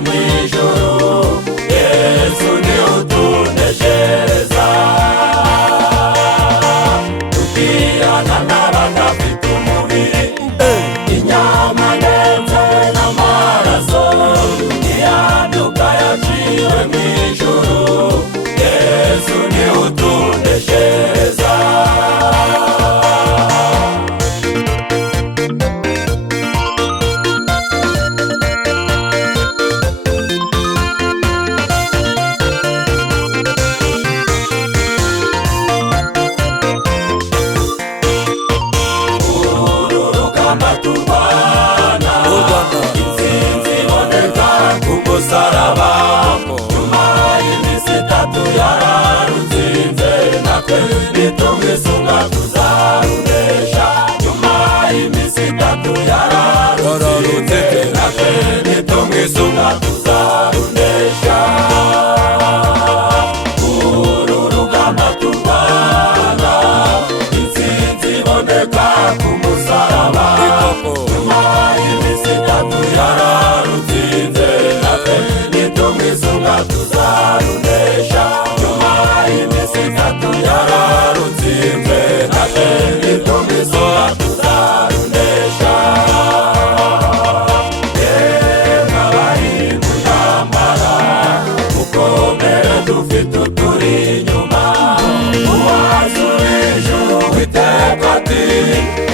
mwijuru, Yesu ni utuneshereza. Tukirana n'abadafite umubiri, inyama ndetse n'amaraso, iyaduka yaciwe mwijuru, Yesu ni utuneshereza. Saraba, nyuma y'iminsi itatu yararutsinze, natwe nitumwisunga tuzarunesha. Nyuma y'iminsi itatu yararutsinze, natwe nitumwisunga tuzarunesha. Uru rugamba turwana, intsinzi iboneka ku musaraba. Nyuma y'iminsi itatu yararutsinze, nitumwisunga tuzarunesha. Nyuma y'iminsi itatu yararutsinze, natwe nitumwisunga tuzarunesha. Yemwe abari mu ntambara, mukomere dufite uturi inyuma. Uwazurije Uwiteka ati,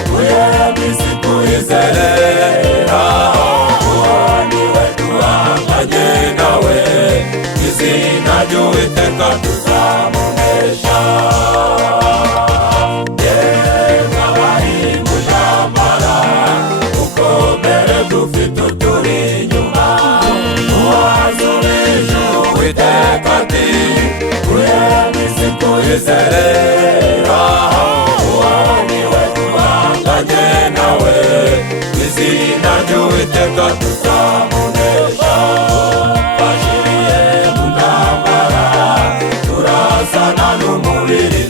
twebwe isi tuyizerera. Izina ry'Uwiteka tuzamunesha. Yemwe abari mu ntambara, mukomere dufite uturi inyuma. Uwazurije Uwiteka ati, twebwe isi tuyizerera. Uwo niwe duhanganye nawe, izina ry'Uwiteka tuzamunesha. Turasana n'umubiri